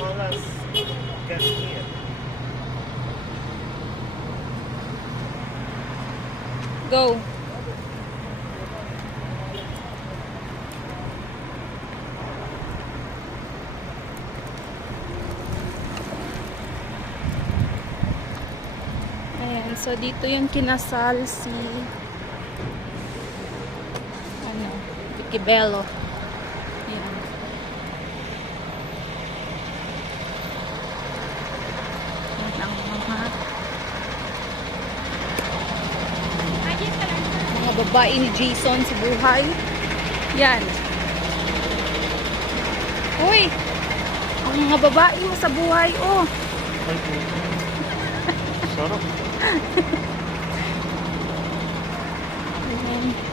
call us get here. Go. Ayan, so dito yung kinasal si Vicky Bello. Ayan. Ayan ang mga babae ni Jason sa buhay. Yan. Uy! Ang mga babae mo sa buhay, oh. Sarap. Ayan.